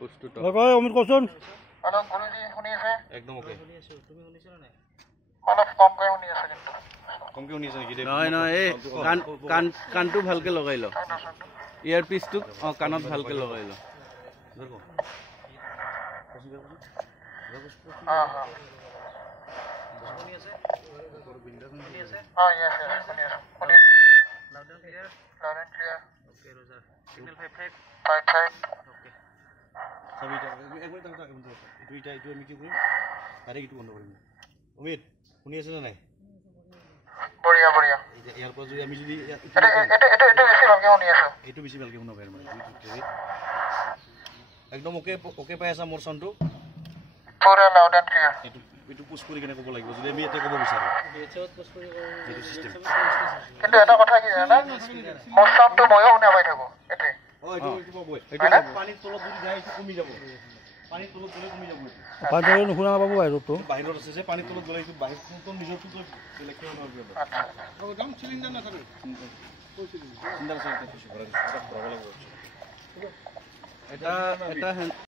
push to top লগয় Amit কোচোন অলপ গুৰুজি শুনি আছে একদম ওকে শুনি আছো তুমি শুনিছানে নাই অলপ কমকৈ শুনি আছে কিন্তু কমকে শুনি আছে নেকি নহয় নহয় এই কাণটো ভালকে লগাই ল ইয়াৰ পিছটো কাণত ভালকে লগাই ল শুনি আছে শুনি আছে yes শুনি আছো শুনি loud and clear loud and clear okay roger signal 55 okay সবই একবাৰ এটা এইটো আমি কি কৰিম আৰে এইটো বন্ধ কৰিম অমিত শুনি আছে না নাই বঢ়িয়া বঢ়িয়া ইয়াৰ পৰা যদি আমি যদি এটা বেছি ভালকৈ শুনি আছো এইটো বেছি ভালকে শুনাব পাৰিম মানে একদম ওকে ওকে পাই আছা মোৰ চাউণ্ডটো পুৰা loud and clear এইটো পুশ কৰি কেনে ক'ব লাগিব যদি আমি এটা ক'ব বিচাৰো এচত পোষ্ট কৰি এইটো চিষ্টেম কিন্তু এটা কথা কি জানা মোৰ চাউণ্ডটো ময়ো শুনা পাই থাকো এতে এইটো পাবই এইটো পানীৰ তলত যদি যায় এইটো কমি যাব পানীৰ তলত গ'লে কমি যাব পানী নুশুনা নাপাব বাহিৰতো বাহিৰত আছে যে পানীৰ তলত গ'লে এইটো বাহিৰটো নিজৰটো বেলেগকে নোৱাৰিব আচ্ছা একদম চিলিণ্ডাৰ নাথাকে চিলিণ্ডাৰ আছে এটা ভৰাব লাগিব এটা